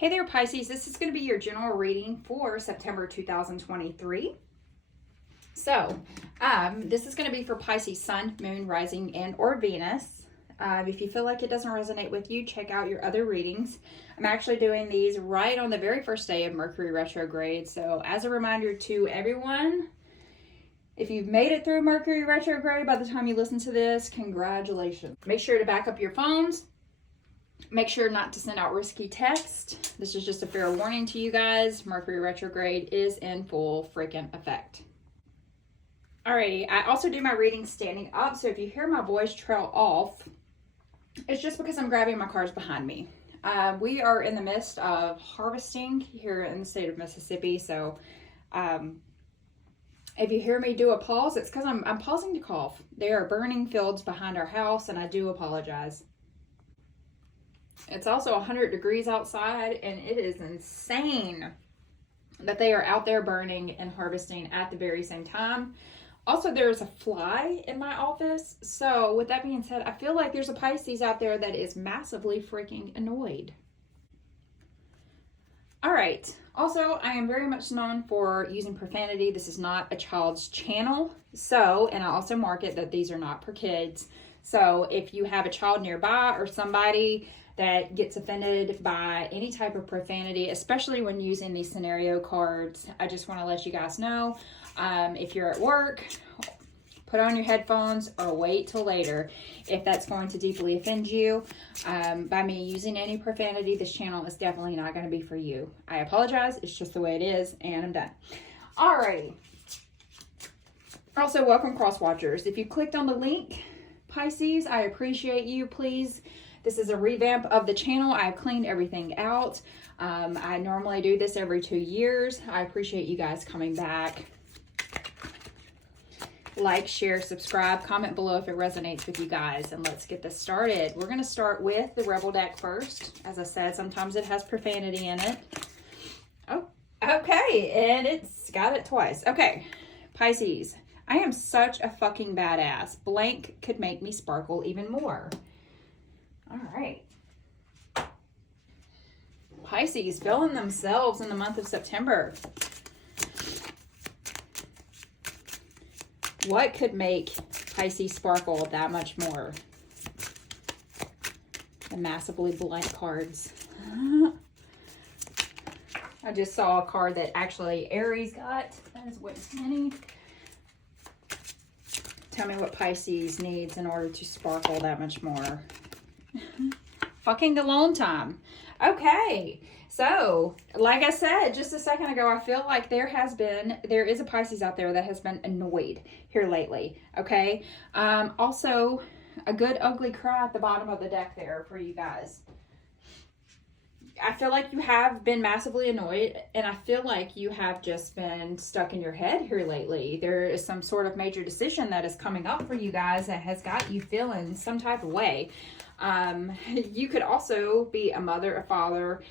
Hey there, Pisces. This is going to be your general reading for September 2023. So, this is going to be for Pisces Sun, Moon, Rising, and or Venus. If you feel like it doesn't resonate with you, check out your other readings. I'm actually doing these right on the very first day of Mercury retrograde. So, as a reminder to everyone, if you've made it through Mercury retrograde by the time you listen to this, congratulations. Make sure to back up your phones. Make sure not to send out risky text. This is just a fair warning to you guys. Mercury retrograde is in full freaking effect. Alrighty, I also do my reading standing up, so if you hear my voice trail off, it's just because I'm grabbing my cards behind me. We are in the midst of harvesting here in the state of Mississippi, so if you hear me do a pause, it's because I'm pausing to cough. There are burning fields behind our house, and I do apologize. It's also 100 degrees outside, and it is insane that they are out there burning and harvesting at the very same time. Also, there's a fly in my office. So with that being said, I feel like there's a Pisces out there that is massively freaking annoyed. All right. Also, I am very much known for using profanity. This is not a child's channel. So, and I also mark it that these are not for kids. So if you have a child nearby or somebody that gets offended by any type of profanity, especially when using these scenario cards, I just want to let you guys know, if you're at work, put on your headphones or wait till later if that's going to deeply offend you. By me using any profanity, this channel is definitely not going to be for you. I apologize. It's just the way it is, and I'm done. Alrighty. Also, welcome cross watchers. If you clicked on the link, Pisces, I appreciate you. Please, this is a revamp of the channel. I've cleaned everything out. I normally do this every 2 years. I appreciate you guys coming back. Like, share, subscribe, comment below if it resonates with you guys, and let's get this started. We're going to start with the Rebel deck first. As I said, sometimes it has profanity in it. Oh, okay, and it's got it twice. Okay, Pisces, I am such a fucking badass. Blank could make me sparkle even more. All right. Pisces feeling themselves in the month of September. What could make Pisces sparkle that much more? The massively blank cards. I just saw a card that actually Aries got. That is way too many. Tell me what Pisces needs in order to sparkle that much more. Fucking alone time. Okay, so like I said just a second ago, I feel like there is a Pisces out there that has been annoyed here lately. Okay, also a good ugly cry at the bottom of the deck there for you guys. I feel like you have been massively annoyed, and I feel like you have just been stuck in your head here lately. There is some sort of major decision that is coming up for you guys that has got you feeling some type of way. You could also be a mother, a father,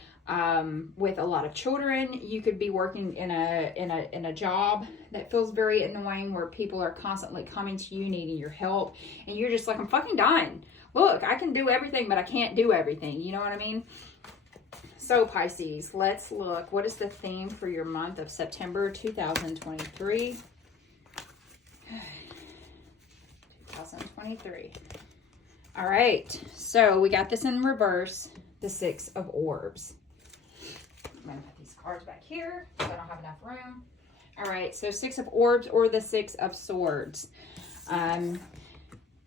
with a lot of children. You could be working in a job that feels very annoying, where people are constantly coming to you needing your help, and you're just like, I'm fucking dying. Look, I can do everything, but I can't do everything. You know what I mean? So Pisces, let's look. What is the theme for your month of September 2023? 2023. All right, so we got this in reverse, the Six of Orbs. I'm going to put these cards back here because I don't have enough room. All right, so Six of Orbs or the Six of Swords.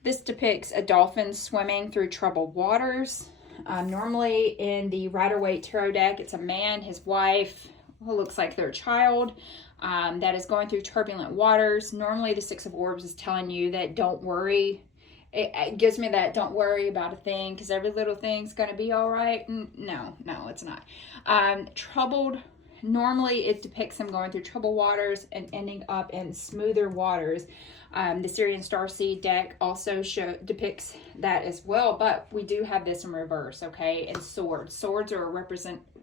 This depicts a dolphin swimming through troubled waters. Normally in the Rider-Waite Tarot deck, it's a man, his wife, who looks like their child, that is going through turbulent waters. Normally the Six of Orbs is telling you that don't worry. It gives me that don't worry about a thing because every little thing's going to be all right. No, it's not. Troubled, normally it depicts them going through troubled waters and ending up in smoother waters. The Syrian Starseed deck also depicts that as well, but we do have this in reverse, okay? And swords. Swords are a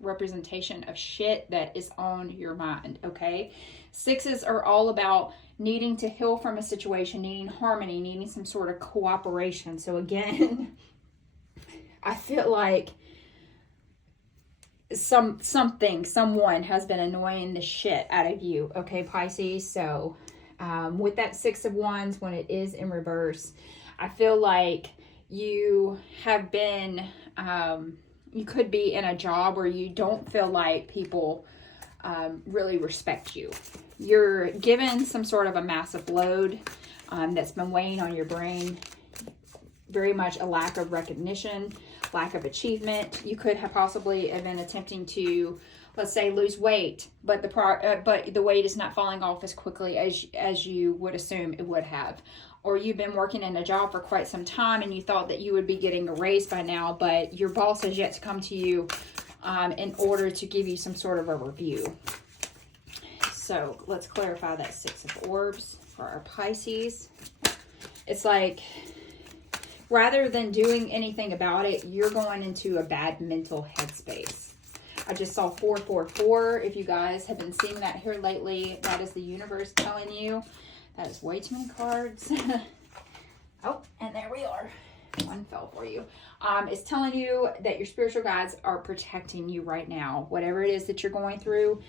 representation of shit that is on your mind, okay? Sixes are all about needing to heal from a situation, needing harmony, needing some sort of cooperation. So again, I feel like someone has been annoying the shit out of you, okay, Pisces? So with that Six of Wands, when it is in reverse, I feel like you have been, you could be in a job where you don't feel like people really respect you. You're given some sort of a massive load that's been weighing on your brain. Very much a lack of recognition, lack of achievement. You could have possibly have been attempting to, let's say, lose weight, but the weight is not falling off as quickly as you would assume it would have. Or you've been working in a job for quite some time and you thought that you would be getting a raise by now, but your boss has yet to come to you in order to give you some sort of a review. So let's clarify that Six of Orbs for our Pisces. It's like, rather than doing anything about it, you're going into a bad mental headspace. I just saw 444. If you guys have been seeing that here lately, that is the universe telling you. That is way too many cards. Oh, and there we are. One fell for you. It's telling you that your spiritual guides are protecting you right now. Whatever it is that you're going through,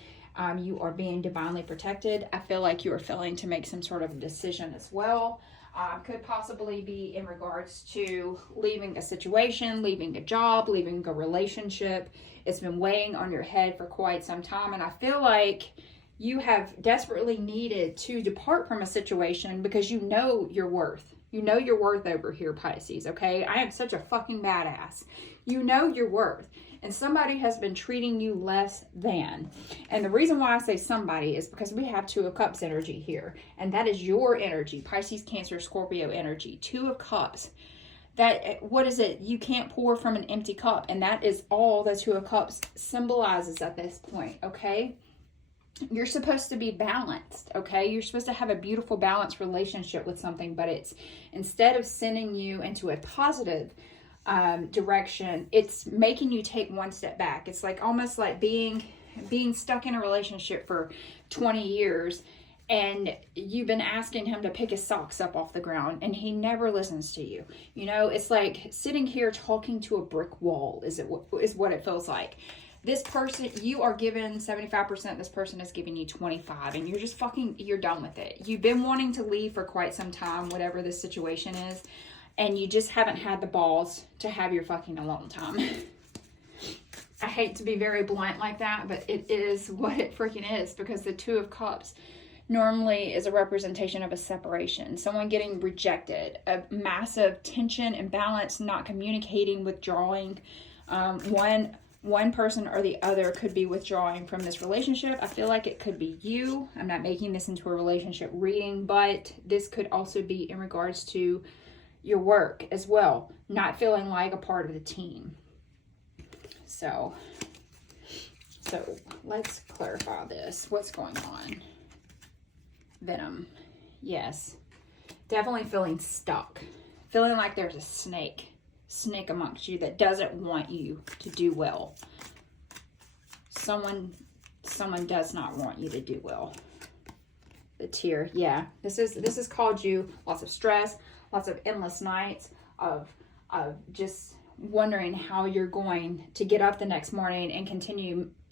you are being divinely protected. I feel like you are failing to make some sort of decision as well. Could possibly be in regards to leaving a situation, leaving a job, leaving a relationship. It's been weighing on your head for quite some time, and I feel like you have desperately needed to depart from a situation because you know your worth. You know your worth over here, Pisces, okay? I am such a fucking badass. You know your worth. And somebody has been treating you less than. And the reason why I say somebody is because we have Two of Cups energy here. And that is your energy. Pisces, Cancer, Scorpio energy. Two of Cups. That, what is it? You can't pour from an empty cup. And that is all the Two of Cups symbolizes at this point, okay? You're supposed to be balanced, okay? You're supposed to have a beautiful, balanced relationship with something, but it's, instead of sending you into a positive direction, it's making you take one step back. It's like almost like being stuck in a relationship for 20 years and you've been asking him to pick his socks up off the ground and he never listens to you. You know, it's like sitting here talking to a brick wall is what it feels like. This person, you are given 75%, this person is giving you 25, and you're just you're done with it. You've been wanting to leave for quite some time, whatever the situation is, and you just haven't had the balls to have your fucking alone time. I hate to be very blunt like that, but it is what it freaking is, because the Two of Cups normally is a representation of a separation, someone getting rejected, a massive tension, imbalance, not communicating, withdrawing. One person or the other could be withdrawing from this relationship. I feel like it could be you. I'm not making this into a relationship reading, but this could also be in regards to your work as well. Not feeling like a part of the team. So let's clarify this. What's going on? Venom. Yes. Definitely feeling stuck. Feeling like there's a snake amongst you that doesn't want you to do well. Someone does not want you to do well. The tear, yeah. This has caused you lots of stress, lots of endless nights of just wondering how you're going to get up the next morning and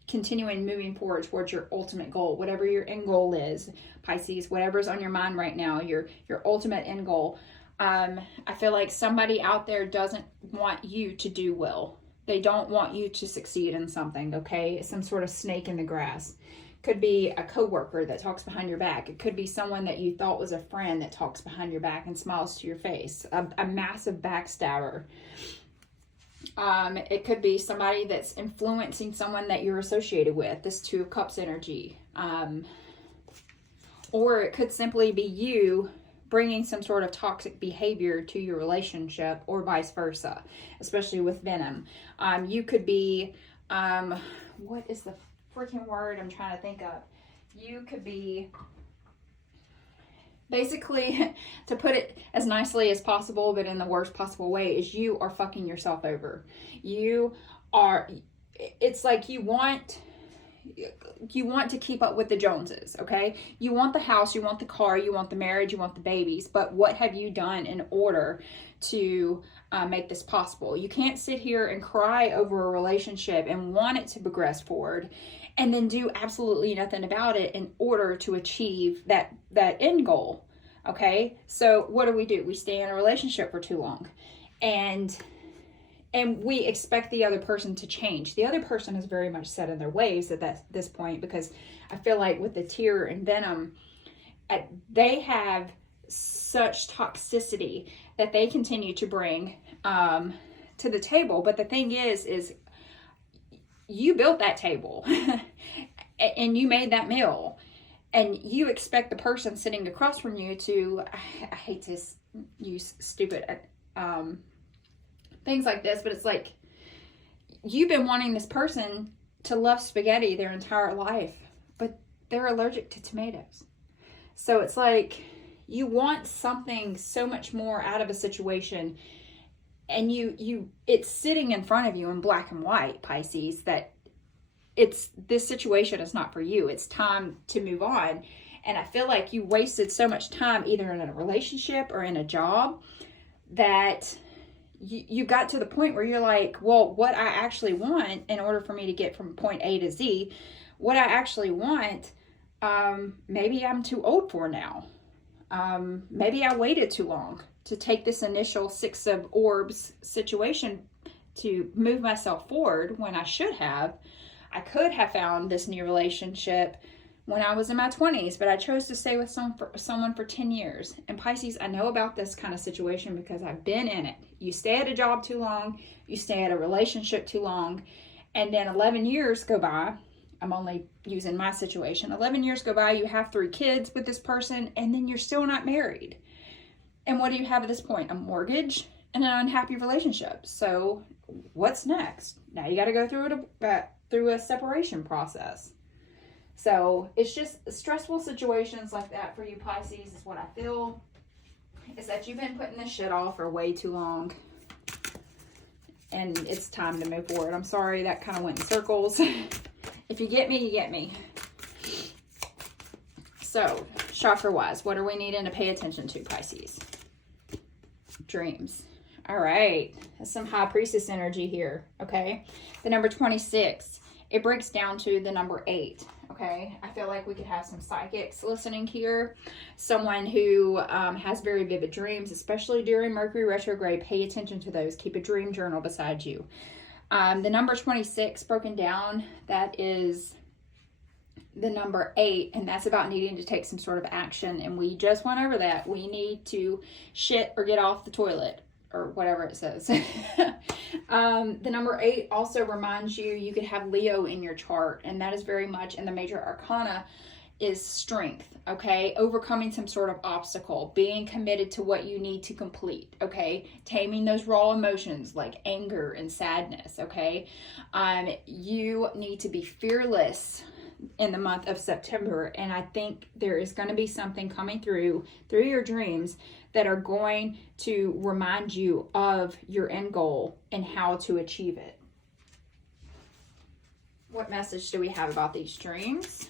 continuing moving forward towards your ultimate goal, whatever your end goal is, Pisces, whatever's on your mind right now, your ultimate end goal. I feel like somebody out there doesn't want you to do well. They don't want you to succeed in something, okay? Some sort of snake in the grass. Could be a coworker that talks behind your back. It could be someone that you thought was a friend that talks behind your back and smiles to your face. A massive backstabber. It could be somebody that's influencing someone that you're associated with. This Two of Cups energy. Or it could simply be you bringing some sort of toxic behavior to your relationship, or vice versa, especially with Venom. You could be, what is the freaking word I'm trying to think of? You could be, basically, to put it as nicely as possible, but in the worst possible way, is you are fucking yourself over. It's like you want you want to keep up with the Joneses, okay? You want the house, you want the car, you want the marriage, you want the babies, but what have you done in order to make this possible? You can't sit here and cry over a relationship and want it to progress forward and then do absolutely nothing about it in order to achieve that end goal, okay? So what do? We stay in a relationship for too long, and we expect the other person to change. The other person is very much set in their ways at this point, because I feel like with the tear and venom, they have such toxicity that they continue to bring to the table. But the thing is you built that table and you made that meal, and you expect the person sitting across from you to, I hate to use stupid things like this, but it's like, you've been wanting this person to love spaghetti their entire life, but they're allergic to tomatoes. So it's like, you want something so much more out of a situation, and it's sitting in front of you in black and white, Pisces, that this situation is not for you. It's time to move on. And I feel like you wasted so much time either in a relationship or in a job that you got to the point where you're like, well, what I actually want in order for me to get from point A to Z, what I actually want, maybe I'm too old for now. Maybe I waited too long to take this initial Six of Orbs situation to move myself forward when I should have. I could have found this new relationship when I was in my 20s, but I chose to stay with someone for 10 years. And Pisces, I know about this kind of situation because I've been in it. You stay at a job too long, you stay at a relationship too long, and then 11 years go by. I'm only using my situation. 11 years go by, you have 3 kids with this person, and then you're still not married. And what do you have at this point? A mortgage and an unhappy relationship. So what's next? Now you got to go through a separation process. So it's just stressful situations like that for you, Pisces, is what I feel. Is that you've been putting this shit off for way too long. And it's time to move forward. I'm sorry, that kind of went in circles. If you get me, you get me. So, chakra-wise, what are we needing to pay attention to, Pisces? Dreams. All right. That's some high priestess energy here, okay? The number 26, it breaks down to the number 8, okay? I feel like we could have some psychics listening here. Someone who has very vivid dreams, especially during Mercury retrograde. Pay attention to those. Keep a dream journal beside you. The number 26 broken down, that is the number 8, and that's about needing to take some sort of action. And we just went over that. We need to shit or get off the toilet, or whatever it says. The number 8 also reminds you could have Leo in your chart, and that is very much in the major arcana is strength, okay? Overcoming some sort of obstacle, being committed to what you need to complete, okay? Taming those raw emotions like anger and sadness, okay? You need to be fearless in the month of September, and I think there is going to be something coming through your dreams that are going to remind you of your end goal and how to achieve it. What message do we have about these dreams?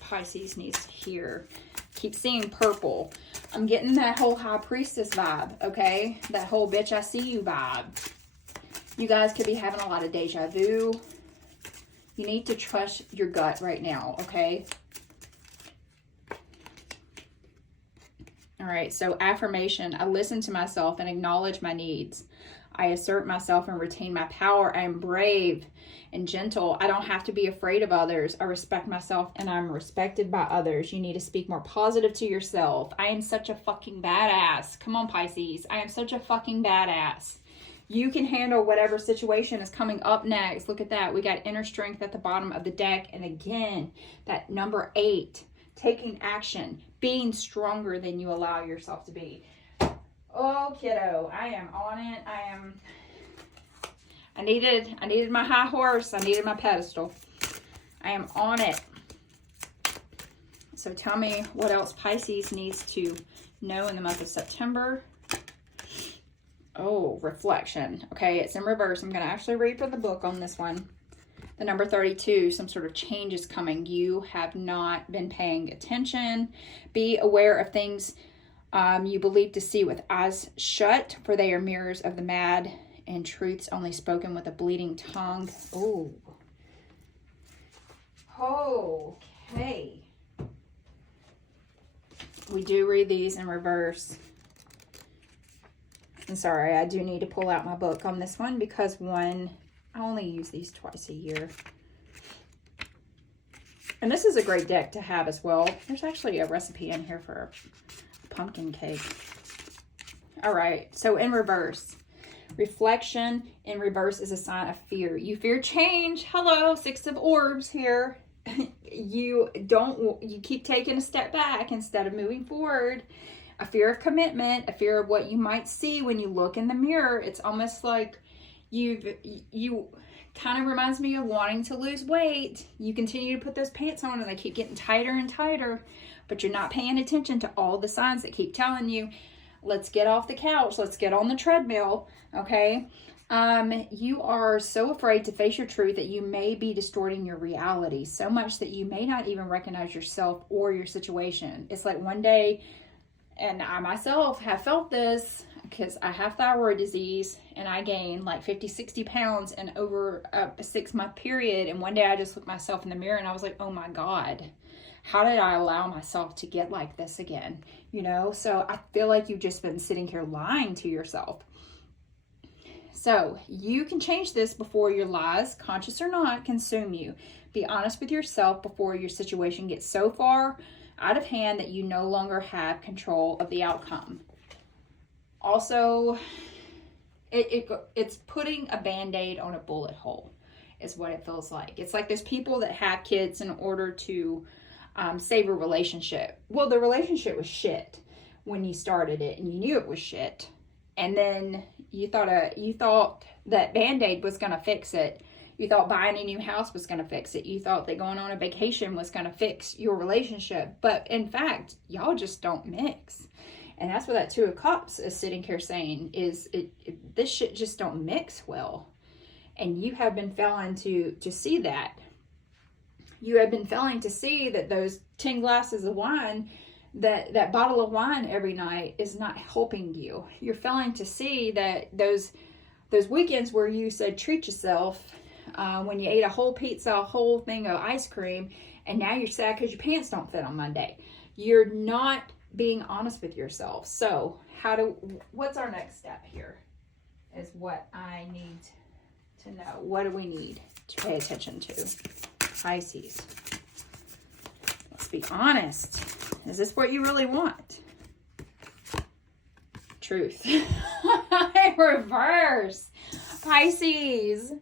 Pisces needs to hear. Keep seeing purple. I'm getting that whole high priestess vibe, okay? That whole bitch I see you vibe. You guys could be having a lot of deja vu. You need to trust your gut right now, okay? All right, so affirmation. I listen to myself and acknowledge my needs. I assert myself and retain my power. I am brave and gentle. I don't have to be afraid of others. I respect myself and I'm respected by others. You need to speak more positive to yourself. I am such a fucking badass. Come on, Pisces. I am such a fucking badass. You can handle whatever situation is coming up next. Look at that. We got inner strength at the bottom of the deck. And again, that number 8, taking action, being stronger than you allow yourself to be. Oh, kiddo, I am on it. I needed my high horse. I needed my pedestal. I am on it. So tell me what else Pisces needs to know in the month of September. Oh, reflection. Okay, it's in reverse. I'm going to actually read from the book on this one. The number 32, some sort of change is coming. You have not been paying attention. Be aware of things you believe to see with eyes shut, for they are mirrors of the mad, and truths only spoken with a bleeding tongue. Oh. Okay. We do read these in reverse. I'm sorry, I do need to pull out my book on this one because I only use these twice a year. And this is a great deck to have as well. There's actually a recipe in here for a pumpkin cake. All right, so in reverse. Reflection in reverse is a sign of fear. You fear change. Hello, Six of Orbs here. You keep taking a step back instead of moving forward. A fear of commitment, a fear of what you might see when you look in the mirror. It's almost like you kind of reminds me of wanting to lose weight. You continue to put those pants on and they keep getting tighter and tighter, but you're not paying attention to all the signs that keep telling you, let's get off the couch, let's get on the treadmill, okay? You are so afraid to face your truth that you may be distorting your reality so much that you may not even recognize yourself or your situation. It's like one day, and I myself have felt this because I have thyroid disease and I gained like 50, 60 pounds in over a 6-month period. And one day I just looked myself in the mirror and I was like, oh my God, how did I allow myself to get like this again? You know, so I feel like you've just been sitting here lying to yourself. So you can change this before your lies, conscious or not, consume you. Be honest with yourself before your situation gets so far out of hand that you no longer have control of the outcome. Also, it's putting a Band-Aid on a bullet hole is what it feels like. It's like there's people that have kids in order to save a relationship. Well, the relationship was shit when you started it and you knew it was shit. And then you thought that Band-Aid was going to fix it. You thought buying a new house was going to fix it. You thought that going on a vacation was going to fix your relationship. But in fact, y'all just don't mix. And that's what that Two of Cups is sitting here saying is this shit just don't mix well. And you have been failing to see that. You have been failing to see that those 10 glasses of wine, that bottle of wine every night is not helping you. You're failing to see that those weekends where you said treat yourself, when you ate a whole pizza, a whole thing of ice cream, and now you're sad because your pants don't fit on Monday. You're not being honest with yourself. So what's our next step here is what I need to know. What do we need to pay attention to? Pisces. Let's be honest. Is this what you really want? Truth. Reverse. Pisces.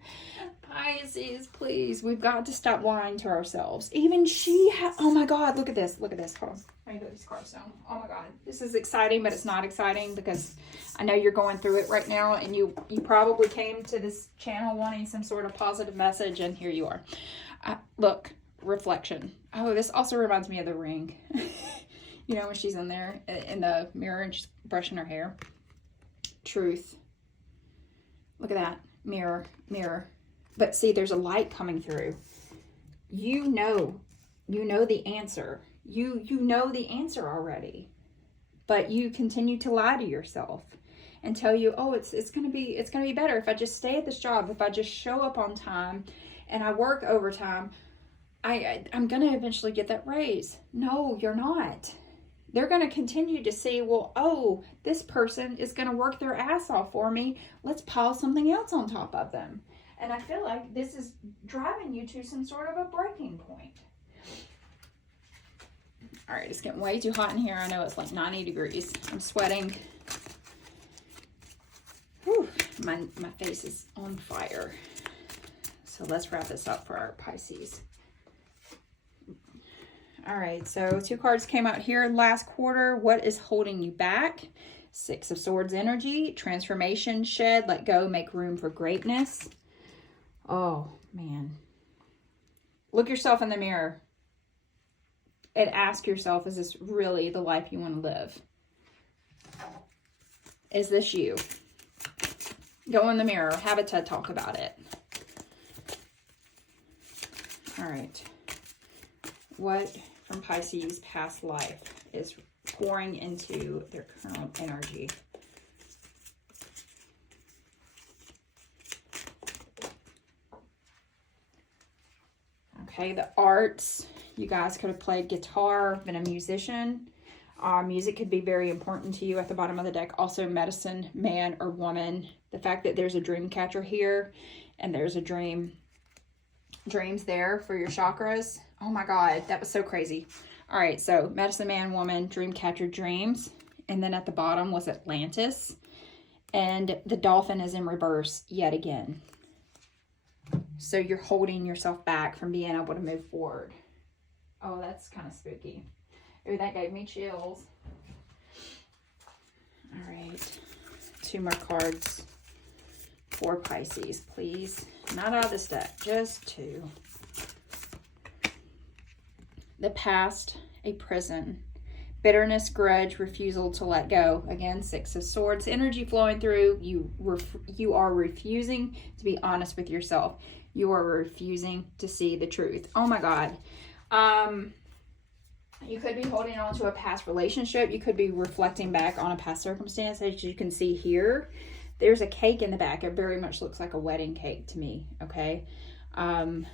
Pisces, please. We've got to stop lying to ourselves. Even oh my God, look at this. Look at this. Hold on. Let me put these cards down. Oh my God. This is exciting, but it's not exciting because I know you're going through it right now and you probably came to this channel wanting some sort of positive message and here you are. Look, reflection. Oh, this also reminds me of The Ring. You know, when she's in there in the mirror and she's brushing her hair. Truth. Look at that. Mirror, mirror. But see, there's a light coming through. You know the answer. You know the answer already. But you continue to lie to yourself and tell you, oh, it's gonna be better if I just stay at this job, if I just show up on time and I work overtime, I'm gonna eventually get that raise. No, you're not. They're going to continue to see, well, oh, this person is going to work their ass off for me. Let's pile something else on top of them. And I feel like this is driving you to some sort of a breaking point. All right, it's getting way too hot in here. I know it's like 90 degrees. I'm sweating. Whew, my face is on fire. So let's wrap this up for our Pisces. All right, so 2 cards came out here last quarter. What is holding you back? 6 of Swords energy, transformation, shed, let go, make room for greatness. Oh, man. Look yourself in the mirror and ask yourself, is this really the life you want to live? Is this you? Go in the mirror, have a TED Talk about it. All right. What from Pisces past life is pouring into their current energy? Okay, the arts. You guys could have played guitar, been a musician. Music could be very important to you at the bottom of the deck. Also, medicine, man or woman. The fact that there's a dream catcher here and there's a dreams there for your chakras. Oh my God, that was so crazy. All right, so medicine man, woman, dream catcher, dreams. And then at the bottom was Atlantis. And the dolphin is in reverse yet again. So you're holding yourself back from being able to move forward. Oh, that's kind of spooky. Ooh, that gave me chills. All right. 2 more cards for Pisces, please. Not out of this deck, just 2. The past, a prison. Bitterness, grudge, refusal to let go. Again, 6 of Swords. Energy flowing through. You are refusing to be honest with yourself. You are refusing to see the truth. Oh my God. You could be holding on to a past relationship. You could be reflecting back on a past circumstance. As you can see here, there's a cake in the back. It very much looks like a wedding cake to me, okay? And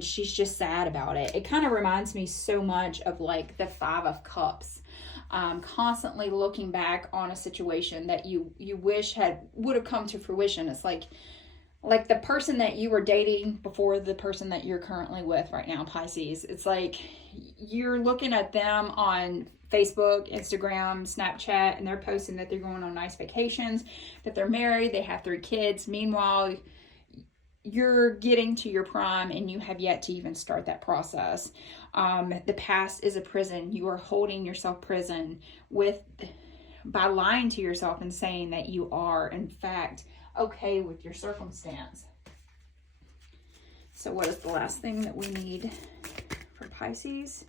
she's just sad about it. It kind of reminds me so much of like the 5 of Cups. Constantly looking back on a situation that you wish would have come to fruition. It's like the person that you were dating before the person that you're currently with right now, Pisces. It's like you're looking at them on Facebook, Instagram, Snapchat, and they're posting that they're going on nice vacations, that they're married, they have 3 kids. Meanwhile, you're getting to your prime and you have yet to even start that process. The past is a prison. You are holding yourself prison by lying to yourself and saying that you are, in fact, okay with your circumstance. So what is the last thing that we need for Pisces?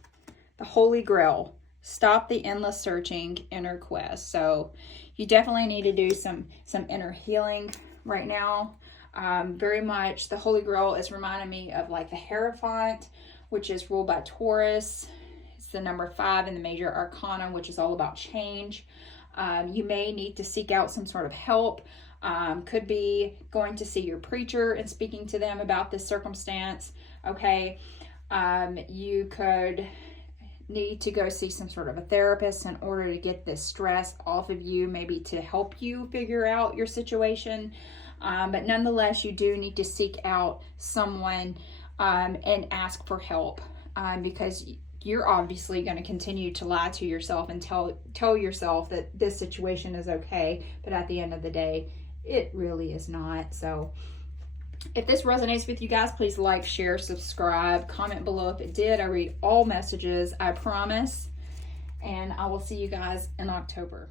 The Holy Grail. Stop the endless searching, inner quest. So you definitely need to do some inner healing right now. Very much the Holy Grail is reminding me of like the Hierophant, which is ruled by Taurus. It's the number 5 in the major arcana, which is all about change. You may need to seek out some sort of help. Could be going to see your preacher and speaking to them about this circumstance. Okay. You could need to go see some sort of a therapist in order to get this stress off of you, maybe to help you figure out your situation. But nonetheless, you do need to seek out someone and ask for help, because you're obviously going to continue to lie to yourself and tell yourself that this situation is okay, but at the end of the day, it really is not. So if this resonates with you guys, please like, share, subscribe, comment below if it did. I read all messages, I promise. And I will see you guys in October.